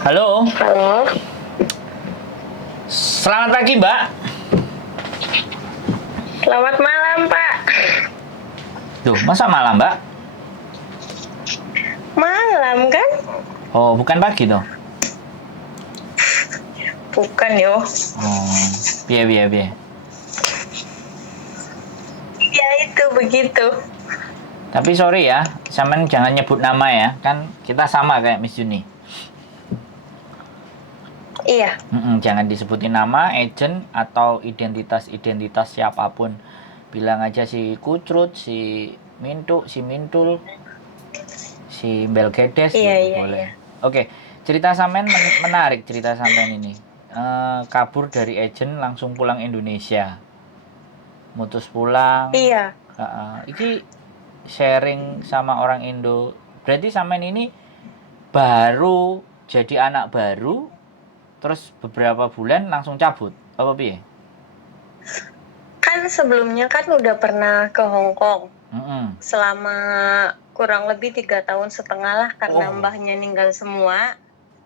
Halo, Halo, selamat pagi Mbak. selamat malam Pak. Duh, masa malam Mbak? Malam kan? Oh, bukan pagi toh? Bukan yo. Oh, biye biye biye. Ya itu begitu. Tapi sorry ya, sampean jangan nyebut nama ya, kan kita sama kayak Miss Juni. Iya, Jangan disebutin nama, agent atau identitas siapapun. Bilang aja si Kucrut, si Mintu, si Mintul, si Belgedes iya, gitu iya, boleh. iya. Oke, cerita sampean menarik cerita sampean ini. Kabur dari agent langsung pulang Indonesia. Mutus pulang. Iya, Iki sharing sama orang Indo. Berarti sampean ini baru jadi anak baru, terus beberapa bulan langsung cabut. Apa piye? kan sebelumnya kan udah pernah ke Hong Kong Mm-mm. selama kurang lebih 3 tahun setengah lah karena Oh. mbahnya meninggal semua.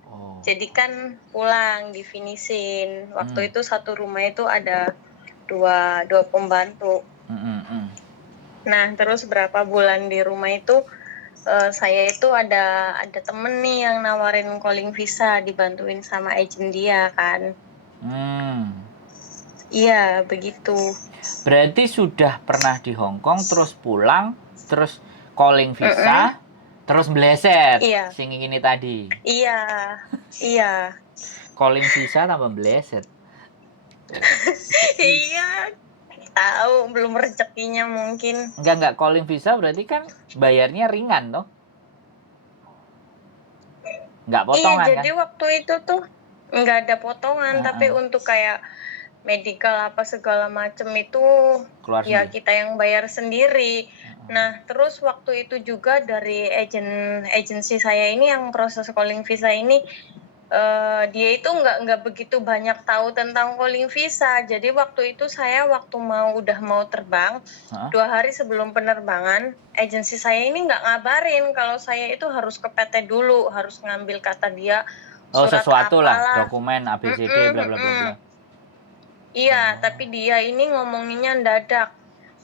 Oh. Jadi kan pulang difinisin. Waktu Mm. itu satu rumah itu ada dua pembantu. Mm-mm. Nah, terus berapa bulan di rumah itu saya itu ada temen nih yang nawarin calling visa dibantuin sama agent dia kan. Hmm. Iya, begitu. Berarti sudah pernah di Hong Kong, terus pulang, terus calling Mm-mm. visa, terus bleset. Iya, Sing ini tadi. iya, iya. Calling visa tambah bleset. Iya, tahu belum rezekinya mungkin. Enggak calling visa berarti kan bayarnya ringan toh? Enggak Iya, potongan kan? jadi waktu itu tuh nggak ada potongan, tapi Heeh. untuk kayak medical apa segala macem itu Keluar ya sendiri. kita yang bayar sendiri. Nah, terus waktu itu juga dari agensi saya ini yang proses calling visa ini dia itu nggak begitu banyak tahu tentang calling visa. Jadi waktu itu saya udah mau terbang, Heeh. 2 hari sebelum penerbangan, agensi saya ini nggak ngabarin kalau saya itu harus ke PT dulu, harus ngambil kata dia Oh, surat sesuatu lah, apalah. dokumen ABCD bla bla bla bla. Iya, tapi dia ini ngomonginnya mendadak.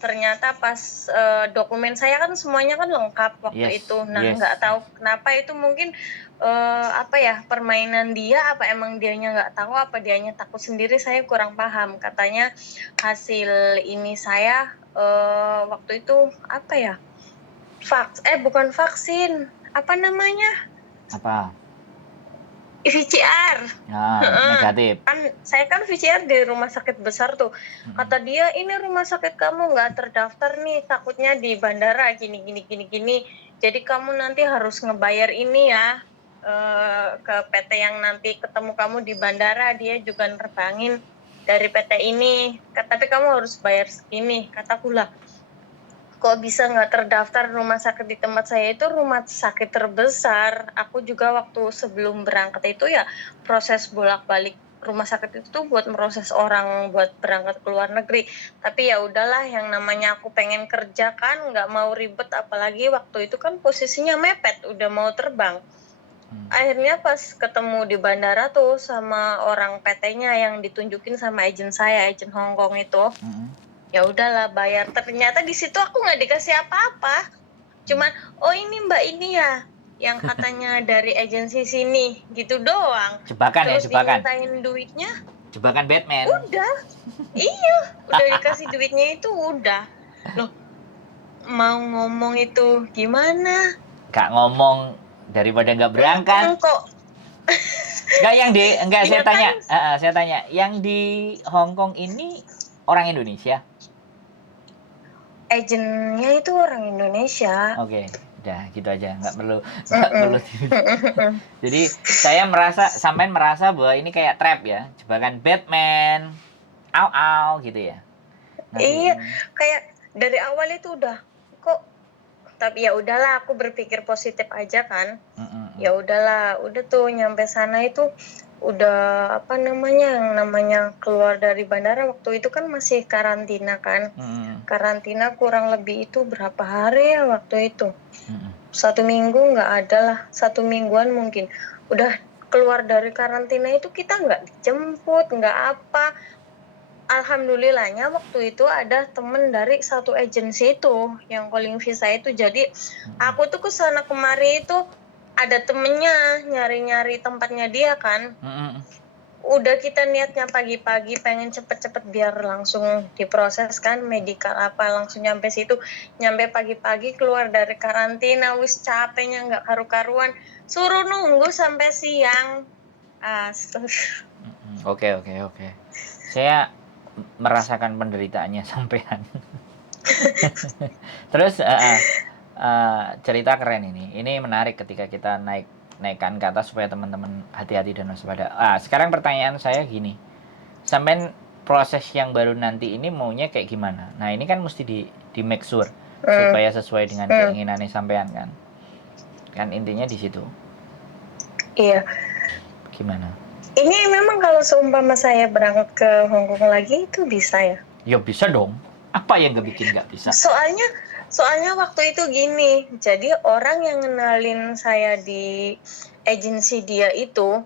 Ternyata pas dokumen saya kan semuanya kan lengkap waktu Yes, itu. Nah, yes. nggak tahu kenapa itu mungkin permainan dia, apa emang dianya nggak tahu, apa dianya takut sendiri, saya kurang paham. Katanya hasil ini saya waktu itu apa ya? Bukan vaksin, apa namanya? Apa? VCR. Nah, negatif. Kan saya kan VCR di rumah sakit besar tuh. Kata dia, ini rumah sakit kamu nggak terdaftar nih, takutnya di bandara gini gini gini gini. Jadi kamu nanti harus ngebayar ini ya ke PT yang nanti ketemu kamu di bandara, dia juga nerbangin dari PT ini. Tapi kamu harus bayar segini. Kataku lah, kok bisa nggak terdaftar rumah sakit di tempat saya itu rumah sakit terbesar. Aku juga waktu sebelum berangkat itu ya proses bolak-balik rumah sakit itu tuh buat proses orang buat berangkat ke luar negeri. Tapi ya udahlah, yang namanya aku pengen kerja kan, nggak mau ribet, apalagi waktu itu kan posisinya mepet, udah mau terbang. Akhirnya pas ketemu di bandara tuh sama orang PT-nya yang ditunjukin sama agent saya, agent Hong Kong itu. Ya udahlah bayar, ternyata di situ aku nggak dikasih apa-apa, cuman oh ini mbak ini ya yang katanya dari agensi sini gitu doang. Jebakan ya, Terus jebakan. dimintain duitnya, Jebakan Batman. udah. Iya, udah dikasih duitnya itu udah. Loh, mau ngomong itu gimana? Gak ngomong daripada nggak berangkat. Kok Enggak ya kan saya tanya, yang di Hong Kong ini orang Indonesia? agennya itu orang Indonesia. Oke, udah gitu aja, nggak perlu. Jadi saya sampean merasa bahwa ini kayak trap ya, jebakan Batman, au gitu ya. Ngasih Iya, ini. kayak dari awal itu udah kok, tapi ya udahlah, aku berpikir positif aja kan. Ya udahlah, udah tuh nyampe sana itu udah yang namanya keluar dari bandara waktu itu kan masih karantina kan. Karantina kurang lebih itu berapa hari ya waktu itu? 1 minggu nggak ada lah, 1 mingguan mungkin. Udah keluar dari karantina itu kita nggak dijemput, nggak apa. Alhamdulillahnya waktu itu ada temen dari satu agensi itu yang calling visa itu. Jadi aku tuh kesana kemari itu ada temennya nyari-nyari tempatnya dia kan. Udah kita niatnya pagi-pagi pengen cepet-cepet biar langsung diproses kan medical apa, langsung nyampe situ, nyampe pagi-pagi keluar dari karantina wis capeknya nggak karu-karuan, suruh nunggu sampai siang. Oke. Saya merasakan penderitaannya sampean. Terus cerita keren ini. Ini menarik ketika kita naikkan ke atas supaya teman-teman hati-hati dan waspada. Sekarang pertanyaan saya gini. Sampean proses yang baru nanti ini maunya kayak gimana? Nah, ini kan mesti di make sure supaya sesuai dengan keinginannya sampean kan. Kan intinya di situ. Iya. Gimana? Ini memang kalau seumpama saya berangkat ke Hong Kong lagi itu bisa ya? Ya bisa dong. Apa yang bikin nggak bisa? Soalnya waktu itu gini, jadi orang yang ngenalin saya di agensi dia itu,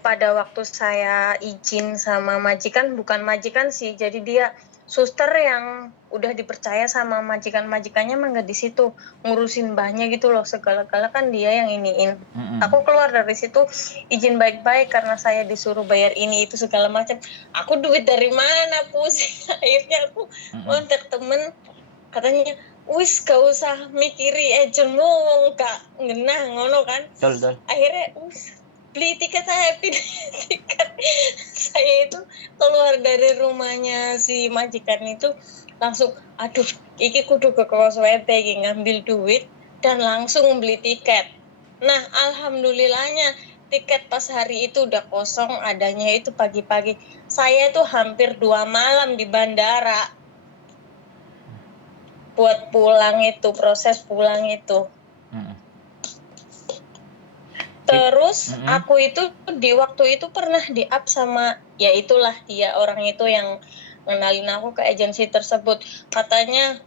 pada waktu saya izin sama majikan, bukan majikan sih, jadi dia suster yang udah dipercaya sama majikan-majikannya mah nggak di situ ngurusin banyak gitu loh, segala-gala kan dia yang iniin. Aku keluar dari situ izin baik-baik karena saya disuruh bayar ini itu segala macam. Aku duit dari mana pusing. Akhirnya aku kontak temen, katanya wis gak usah mikiri agentmu wong gak ngenah ngono kan. Betul. Akhirnya beli tiket, saya pilih tiket. Saya itu keluar dari rumahnya si majikan itu langsung aduh iki kudu ke Crossway ngambil duit dan langsung beli tiket. Nah alhamdulillahnya tiket pas hari itu udah kosong, adanya itu pagi-pagi. Saya tuh hampir 2 malam di bandara buat pulang itu, proses pulang itu. Terus aku itu di waktu itu pernah di-up sama, ya itulah dia orang itu yang ngenalin aku ke agensi tersebut. Katanya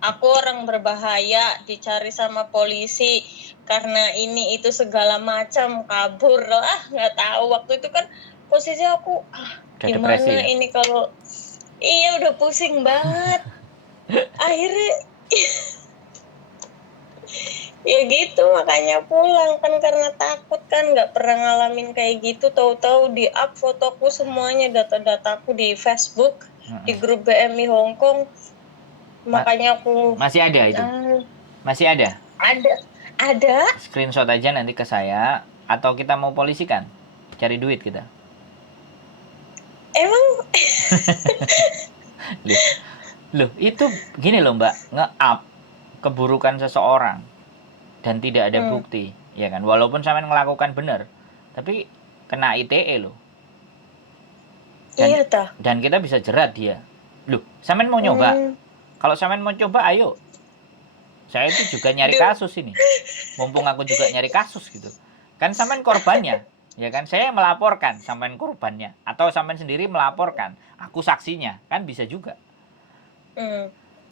aku orang berbahaya, dicari sama polisi karena ini itu segala macam, kabur lah, nggak tahu. Waktu itu kan posisi aku gimana depresi, ya? Ini kalau iya udah pusing banget. Akhirnya ya gitu, makanya pulang kan karena takut kan, nggak pernah ngalamin kayak gitu. Tahu-tahu di up fotoku semuanya, data-dataku di Facebook, di grup BMI Hong Kong. Makanya aku masih ada itu. Masih ada? Ada. Screenshot aja nanti ke saya, atau kita mau polisikan? Cari duit kita. Emang Loh, itu gini loh Mbak, nge-up keburukan seseorang dan tidak ada bukti, ya kan? Walaupun sampean melakukan benar, tapi kena ITE loh. Dan kita bisa jerat dia. Loh, sampean mau nyoba? Kalau sampean mau coba, ayo. Saya itu juga nyari kasus ini. Mumpung aku juga nyari kasus gitu. Kan sampean korbannya, ya kan? Saya melaporkan sampean korbannya, atau sampean sendiri melaporkan, aku saksinya, kan bisa juga.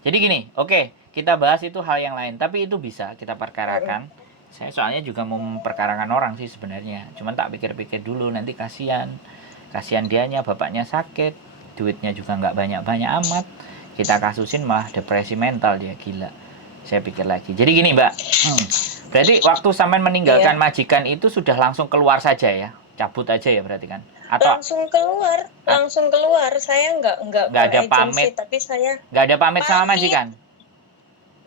Jadi gini, oke, kita bahas itu hal yang lain, tapi itu bisa kita perkarakan. Saya soalnya juga mau memperkarakan orang sih sebenarnya, cuman tak pikir-pikir dulu, nanti kasihan dianya, bapaknya sakit, duitnya juga nggak banyak-banyak amat, kita kasusin malah depresi mental dia, gila. Saya pikir lagi, jadi gini Mbak, berarti waktu sampean meninggalkan majikan itu sudah langsung keluar saja ya, cabut aja ya berarti kan? Atau langsung keluar. Saya nggak ada agensi, pamit, tapi saya nggak ada pamit sama majikan.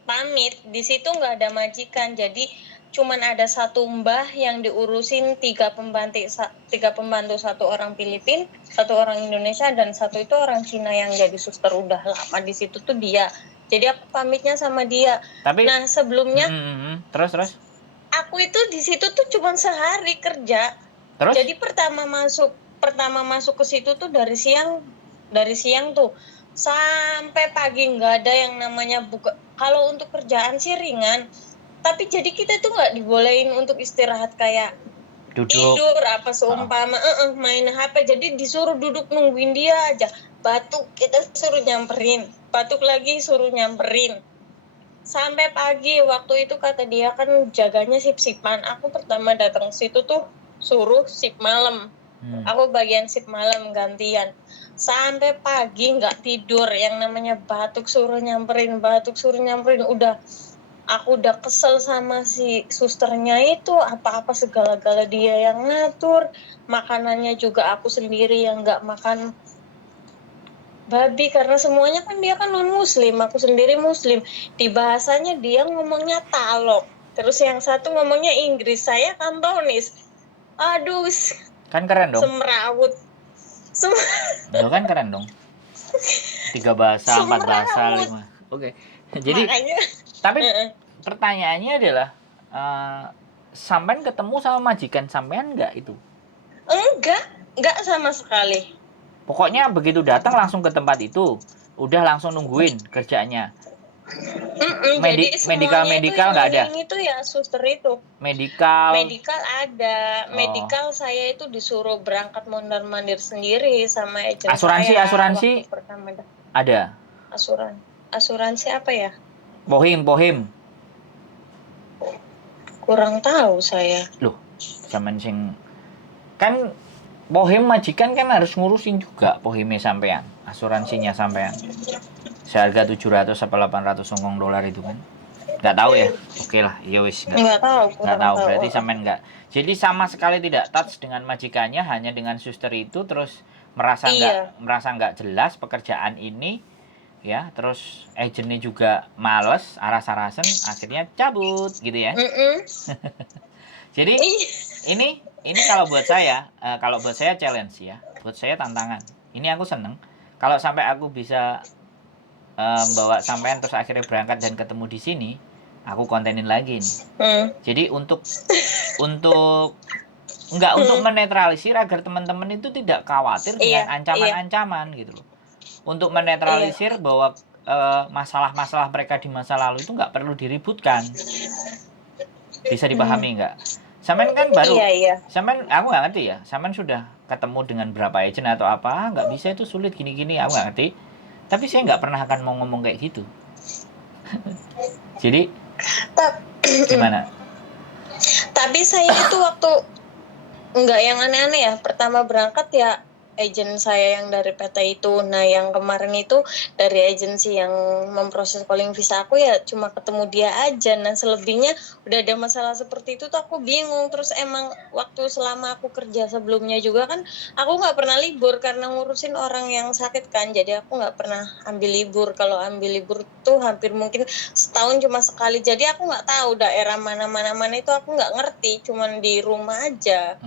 Pamit di situ nggak ada majikan, jadi cuman ada satu mbah yang diurusin 3 pembantu, 1 orang Filipina, 1 orang Indonesia, dan 1 itu orang Cina yang jadi suster udah lama di situ tuh dia. Jadi aku pamitnya sama dia. Tapi, nah sebelumnya terus aku itu di situ tuh cuma sehari kerja. Terus? Jadi pertama masuk ke situ tuh dari siang tuh sampai pagi, nggak ada yang namanya buka. Kalau untuk kerjaan sih ringan, tapi jadi kita tuh nggak dibolehin untuk istirahat kayak duduk, tidur apa seumpama main HP. Jadi disuruh duduk nungguin dia aja. Batuk kita suruh nyamperin, batuk lagi suruh nyamperin. Sampai pagi. Waktu itu kata dia kan jaganya sip-sipan. Aku pertama datang situ tuh suruh shift malam. Aku bagian shift malam gantian. Sampai pagi nggak tidur, yang namanya batuk suruh nyamperin. Aku udah kesel sama si susternya itu, apa-apa segala-gala dia yang ngatur. Makanannya juga aku sendiri yang nggak makan babi, karena semuanya kan dia kan non muslim, aku sendiri muslim. Di bahasanya dia ngomongnya talok, terus yang satu ngomongnya Inggris, saya Kantonis. Aduh, Kan keren dong. semrawut. Lo kan keren dong. 3 bahasa, 4 bahasa, Semrawut. 5. Oke. Jadi Makanya tapi pertanyaannya adalah sampean ketemu sama majikan sampean nggak itu? enggak sama sekali. Pokoknya begitu datang langsung ke tempat itu, udah langsung nungguin kerjanya. Jadi semuanya Medikal nggak ada? Itu ya suster itu. Medikal Ada. Medikal saya itu disuruh berangkat mondar-mandir sendiri sama agen asuransi saya. asuransi Waktu pertama ada. Asuransi apa ya? Pohim. Kurang tahu saya. Loh, zaman sing kan pohim majikan kan harus ngurusin juga pohimnya sampean, asuransinya sampean. Seharga 700 atau 800 Hongkong dolar itu kan. Nggak tahu ya. Oke lah, ya wis Nggak tahu. Berarti sampean nggak. Jadi sama sekali tidak touch dengan majikannya, hanya dengan suster itu, terus merasa nggak jelas pekerjaan ini ya, terus agennya juga males, aras-arasen, akhirnya cabut gitu ya. Jadi ini kalau buat saya challenge ya, buat saya tantangan. Ini aku seneng kalau sampai aku bisa bawa sampean terus akhirnya berangkat dan ketemu di sini, aku kontenin lagi nih. Jadi untuk menetralisir agar teman-teman itu tidak khawatir dengan ancaman-ancaman gitu loh. Untuk menetralisir bahwa masalah-masalah mereka di masa lalu itu nggak perlu diributkan. Bisa dipahami nggak? Sampean kan baru. Sampean, aku nggak ngerti ya. Sampean sudah ketemu dengan berapa agent atau apa? Nggak bisa, itu sulit gini-gini. Aku nggak ngerti. Tapi saya nggak pernah akan mau ngomong kayak gitu. Jadi gimana? Tapi saya itu waktu nggak yang aneh-aneh ya. Pertama berangkat ya agen saya yang dari PT itu. Nah yang kemarin itu dari agensi yang memproses calling visa aku ya cuma ketemu dia aja. Nah selebihnya udah ada masalah seperti itu tuh aku bingung. Terus emang waktu selama aku kerja sebelumnya juga kan aku nggak pernah libur karena ngurusin orang yang sakit kan. Jadi aku nggak pernah ambil libur. Kalau ambil libur tuh hampir mungkin setahun cuma sekali. Jadi aku nggak tahu daerah mana itu aku nggak ngerti. Cuman di rumah aja.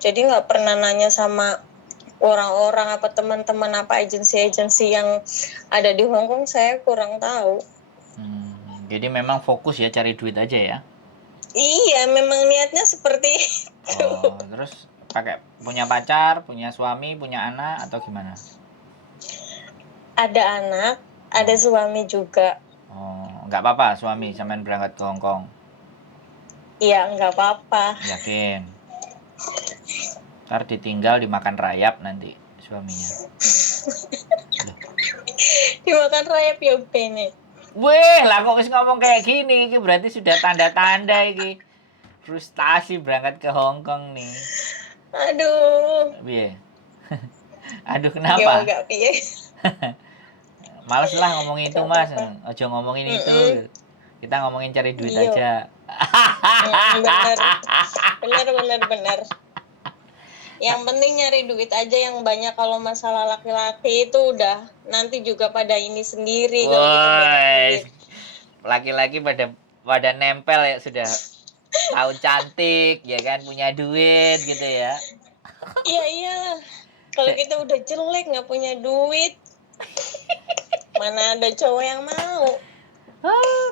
Jadi nggak pernah nanya sama orang-orang apa teman-teman apa agensi-agensi yang ada di Hong Kong, saya kurang tahu. Jadi memang fokus ya cari duit aja ya? Iya, memang niatnya seperti itu. Terus pakai punya pacar, punya suami, punya anak atau gimana? Ada anak, ada suami juga. Nggak apa-apa suami sampean berangkat ke Hong Kong? Iya, nggak apa-apa. Yakin? Ntar ditinggal dimakan rayap nanti suaminya. Dimakan rayap ya Bene. Weh, lah kok wis ngomong kayak gini, ini berarti sudah tanda-tanda ini frustasi berangkat ke Hong Kong nih. Aduh. Piye? Aduh, kenapa? Enggak piye. Males lah ngomongin itu, Mas. Ojo ngomongin itu. Kita ngomongin cari duit aja. Bener. Yang penting nyari duit aja yang banyak. Kalau masalah laki-laki itu udah nanti juga pada ini sendiri. Kalau kita banyak duit. Laki-laki pada nempel ya, sudah tahu cantik ya kan, punya duit gitu ya. Iya. Kalau kita udah jelek nggak punya duit, mana ada cowok yang mau.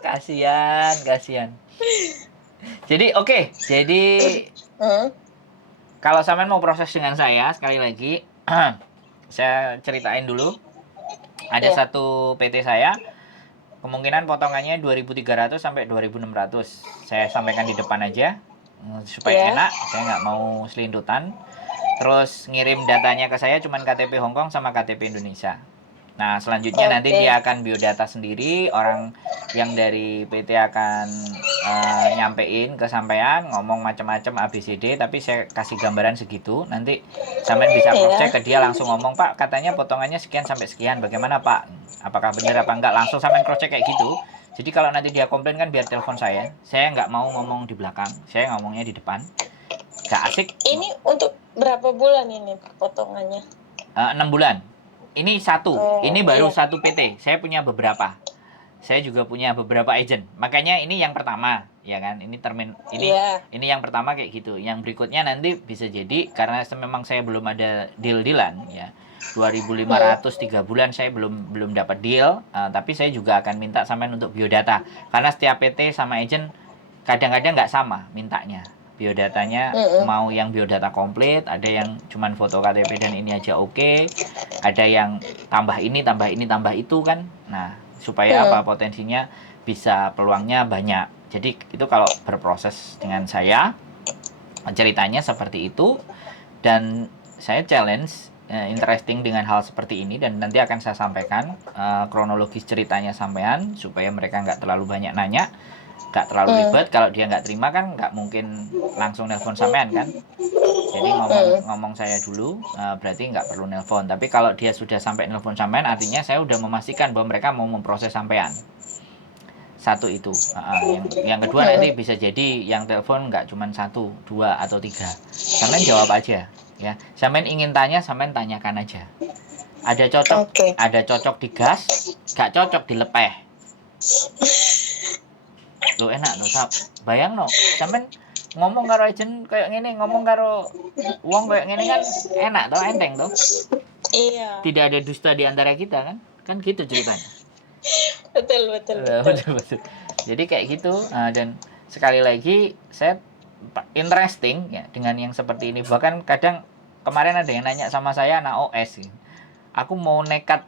Kasihan. Jadi oke. Jadi kalau sampean mau proses dengan saya, sekali lagi saya ceritain dulu. Ada satu PT saya, kemungkinan potongannya 2.300 sampai 2.600. Saya sampaikan di depan aja supaya enak. Saya nggak mau selintutan. Terus ngirim datanya ke saya cuman KTP Hong Kong sama KTP Indonesia. Nah selanjutnya nanti dia akan biodata sendiri. Orang yang dari PT akan nyampein ke sampean, ngomong macam-macam ABCD, tapi saya kasih gambaran segitu. Nanti sampean bisa cross check ke dia, langsung ngomong, Pak katanya potongannya sekian sampai sekian, bagaimana Pak? Apakah benar apa enggak? Langsung sampean cross check kayak gitu. Jadi kalau nanti dia komplain kan biar telepon saya nggak mau ngomong di belakang, saya ngomongnya di depan. Gak asik. Ini untuk berapa bulan ini potongannya? 6 bulan. Ini satu, ini baru iya. satu PT. Saya punya beberapa. Saya juga punya beberapa agent. Makanya ini yang pertama, ya kan? Ini yang pertama kayak gitu. Yang berikutnya nanti bisa jadi karena memang saya belum ada deal-dealan ya. 2.500 3 bulan saya belum dapat deal, tapi saya juga akan minta sampean untuk biodata. Karena setiap PT sama agent kadang-kadang nggak sama mintanya. Biodatanya mau yang biodata komplit, ada yang cuman foto KTP dan ini aja oke, ada yang tambah ini, tambah ini, tambah itu kan. Nah, supaya apa? Potensinya bisa peluangnya banyak. Jadi itu kalau berproses dengan saya, ceritanya seperti itu, dan saya challenge interesting dengan hal seperti ini, dan nanti akan saya sampaikan kronologis ceritanya sampean supaya mereka nggak terlalu banyak nanya, nggak terlalu ribet. Kalau dia nggak terima kan nggak mungkin langsung nelpon sampean kan. Jadi ngomong saya dulu, berarti nggak perlu nelpon. Tapi kalau dia sudah sampai nelpon sampean, artinya saya udah memastikan bahwa mereka mau memproses sampean. Satu itu. Yang kedua nanti bisa jadi yang telepon nggak cuma 1, 2, atau 3. Sampean jawab aja. Ya, sampean ingin tanya, sampean tanyakan aja. Ada cocok digas, nggak cocok dilepeh. Lo enak tuh, bayang no, sampean ngomong karo agent kayak gini, ngomong karo wong kayak gini kan enak tuh, enteng tuh. Iya. Tidak ada dusta di antara kita kan gitu ceritanya. Betul. Jadi kayak gitu. Dan sekali lagi saya interesting ya dengan yang seperti ini. Bahkan kadang kemarin ada yang nanya sama saya anak OS gitu. Aku mau nekat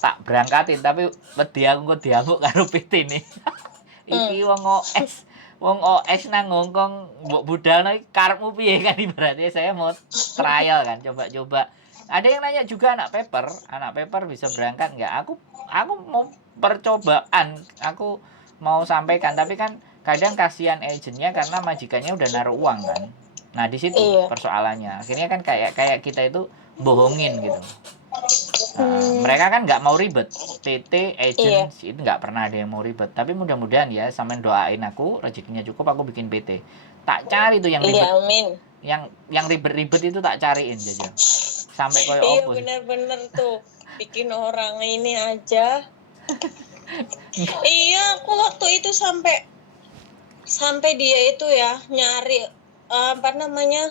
tak berangkatin tapi wedi aku kok diamuk karo PT nih. Iki wong OS nang ngongkong mbok budalno iki karepmu piye kan, ibaratnya saya mau trial kan, coba-coba. Ada yang nanya juga anak paper bisa berangkat nggak? Aku mau percobaan, aku mau sampaikan, tapi kan kadang kasihan agentnya karena majikannya udah naruh uang kan. Nah di situ persoalannya. Akhirnya kan kayak kita itu bohongin gitu. Mereka kan nggak mau ribet. PT, agent itu nggak pernah ada yang mau ribet. Tapi mudah-mudahan ya, sampean doain aku rezekinya cukup, aku bikin PT. Tak cari tuh yang ribet. Yang ribet-ribet itu tak cariin Jaja. Sampai koyo opo. Iya bener-bener tuh bikin orang ini aja. Iya, aku waktu itu sampai dia itu ya nyari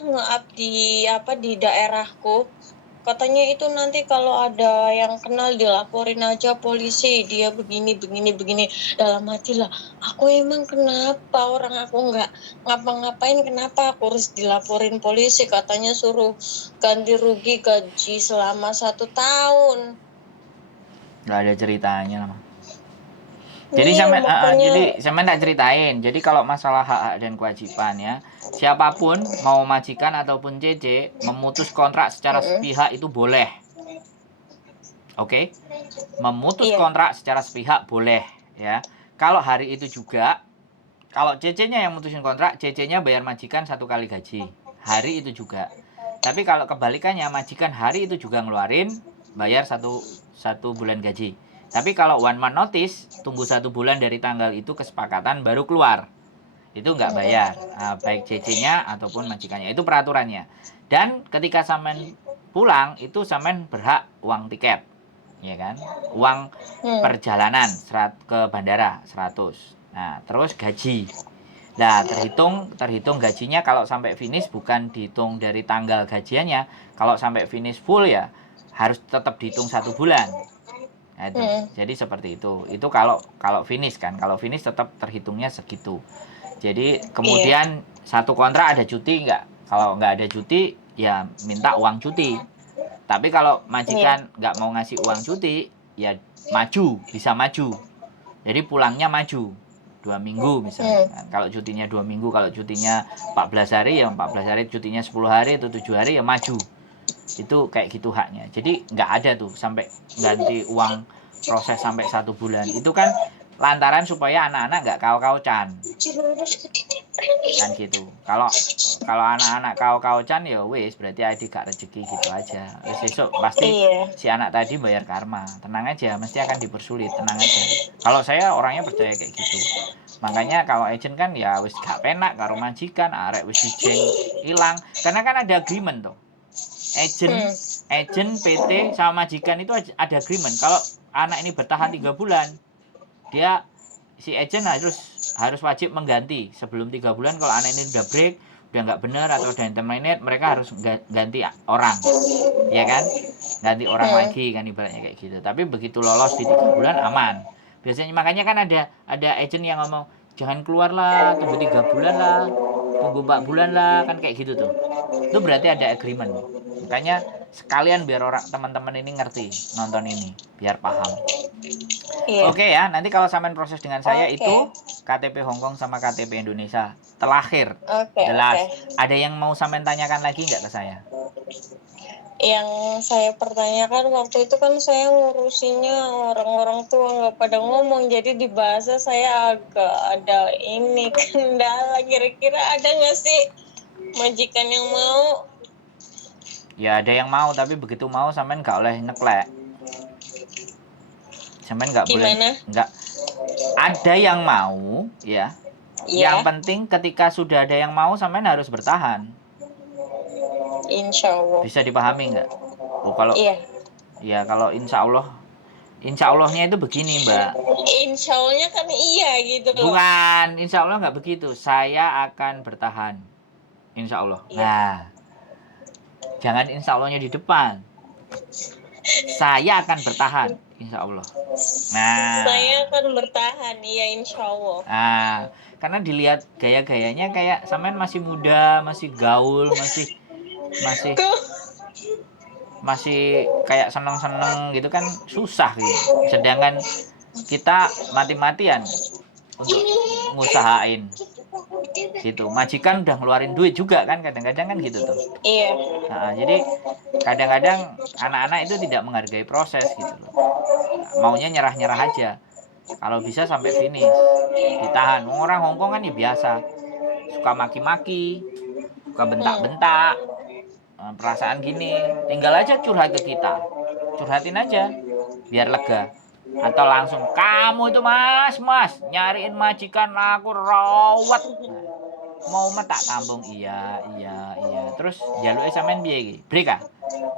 nge-up di daerahku. Katanya itu nanti kalau ada yang kenal dilaporin aja polisi, dia begini. Dalam hati lah, aku emang kenapa, orang aku nggak ngapa-ngapain, kenapa aku harus dilaporin polisi? Katanya suruh ganti rugi gaji selama 1 tahun. Nggak ada ceritanya lah. Jadi sampean tak ceritain. Jadi kalau masalah hak dan kewajiban ya, siapapun mau majikan ataupun CC memutus kontrak secara sepihak itu boleh. Oke? Memutus kontrak secara sepihak boleh ya. Kalau hari itu juga, kalau CC-nya yang mutusin kontrak, CC-nya bayar majikan 1 kali gaji. Hari itu juga. Tapi kalau kebalikannya, majikan hari itu juga ngeluarin bayar satu bulan gaji. Tapi kalau 1 month notice, tunggu 1 bulan dari tanggal itu kesepakatan baru keluar. Itu nggak bayar, baik CC-nya ataupun majikannya. Itu peraturannya. Dan ketika sampean pulang, itu sampean berhak uang tiket. Ya kan? Uang perjalanan ke bandara 100. Nah, terus gaji. Nah, terhitung gajinya kalau sampai finish bukan dihitung dari tanggal gajiannya. Kalau sampai finish full ya harus tetap dihitung 1 bulan. Nah, itu. Jadi seperti itu. Itu kalau finish kan. Kalau finish tetap terhitungnya segitu. Jadi kemudian satu kontrak ada cuti nggak? Kalau nggak ada cuti ya minta uang cuti. Tapi kalau majikan nggak mau ngasih uang cuti ya bisa maju. Jadi pulangnya maju 2 minggu misalnya. Nah, kalau cutinya 2 minggu, kalau cutinya 14 hari ya 14 hari, cutinya 10 hari atau 7 hari ya maju. Itu kayak gitu haknya. Jadi nggak ada tuh sampai ganti uang proses sampai 1 bulan. Itu kan lantaran supaya anak-anak nggak kau-kaucan. Kan gitu. Kalau anak-anak kau-kaucan ya wis berarti adik gak rezeki gitu aja. Wis besok pasti Iya. si anak tadi bayar karma. Tenang aja, mesti akan dipersulit, tenang aja. Kalau saya orangnya percaya kayak gitu. Makanya kalau agent kan ya wis gak penak karo majikan, arek wis dijeng hilang. Karena kan ada agreement tuh. Agent PT sama majikan itu ada agreement. Kalau anak ini bertahan 3 bulan, dia si agent harus wajib mengganti sebelum 3 bulan. Kalau anak ini udah break, udah nggak benar atau udah terminate, mereka harus ganti orang, ya kan? Ganti orang lagi kan ibaratnya kayak gitu. Tapi begitu lolos di 3 bulan aman. Biasanya makanya kan ada agent yang ngomong jangan keluar lah, tunggu 3 bulan lah, tunggu 4 bulan lah, kan kayak gitu tuh. Itu berarti ada agreement. Makanya sekalian biar orang teman-teman ini ngerti nonton ini, biar paham. Iya. Oke ya, nanti kalau sampean proses dengan saya Oke. itu KTP Hongkong sama KTP Indonesia terakhir. Oke, Jelas. oke. Ada yang mau sampean tanyakan lagi nggak ke saya? Yang saya pertanyakan waktu itu kan saya ngurusinnya orang-orang tua nggak pada ngomong, jadi di bahasa saya agak ada ini kendala. Kira-kira ada nggak sih majikan yang mau? Ya ada yang mau, tapi begitu mau sampean nggak oleh neklek. Sampean nggak boleh, Gimana? nggak. Ada yang mau, ya. Iya. Yang penting ketika sudah ada yang mau, sampean harus bertahan. Insya Allah. Bisa dipahami nggak? Oh kalau, Iya. ya kalau insya Allahnya itu begini Mbak. Insya Allahnya kan iya gitu loh. Bukan, insya Allah nggak begitu. Saya akan bertahan. Insya Allah. Iya. Nah, jangan insya Allahnya di depan. Saya akan bertahan. Insya Allah. Nah. Saya akan bertahan, iya insya Allah. Nah, karena dilihat gaya-gayanya kayak sampean masih muda, masih gaul, masih kayak seneng-seneng gitu kan susah gitu. Sedangkan kita mati-matian untuk ngusahain gitu. Majikan udah ngeluarin duit juga kan kadang-kadang kan gitu tuh. Iya. Nah, jadi kadang-kadang anak-anak itu tidak menghargai proses gitu loh. Maunya nyerah-nyerah aja. Kalau bisa sampai finish, ditahan. Orang Hongkong kan ya biasa, suka maki-maki, suka bentak-bentak, perasaan gini. Tinggal aja curhat ke kita, curhatin aja, biar lega. Atau langsung, kamu itu mas, nyariin majikan aku rawat. Mau tak tambung, iya. Terus jaluknya sampean piye iki? Break ah?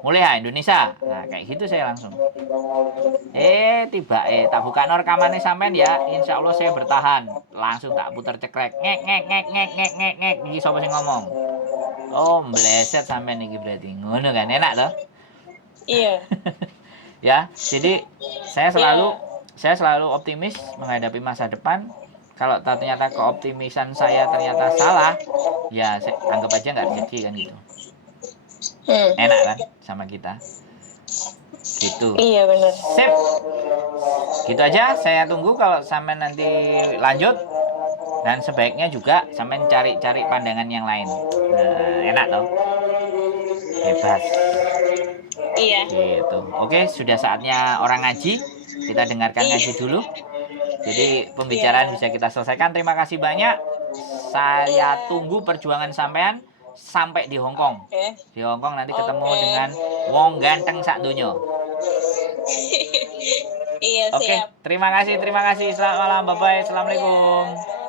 Mulai ya Indonesia. Nah, kayak gitu saya langsung. Tiba tak buka rekamannya sampean ya. Insya Allah saya bertahan. Langsung tak putar cekrek. Ngek. Iki sapa sing ngomong? Oh, meleset sampean iki berarti. Ngono kan enak loh. Iya. Ya, jadi saya selalu optimis menghadapi masa depan. Kalau ternyata keoptimisan saya ternyata salah, ya saya anggap aja nggak rezeki kan gitu. Enak kan sama kita. Gitu. Iya benar. Sip. Gitu aja, saya tunggu kalau sampai nanti lanjut. Dan sebaiknya juga sampai cari pandangan yang lain. Nah, enak toh. Bebas. Iya. Gitu. Oke, sudah saatnya orang ngaji. Kita dengarkan ngaji dulu. Jadi pembicaraan bisa kita selesaikan. Terima kasih banyak. Saya tunggu perjuangan sampean sampai di Hongkong. Di Hongkong nanti ketemu dengan wong ganteng sak donya. Iya, Oke, siap. terima kasih. Selamat malam, bye-bye. Assalamualaikum.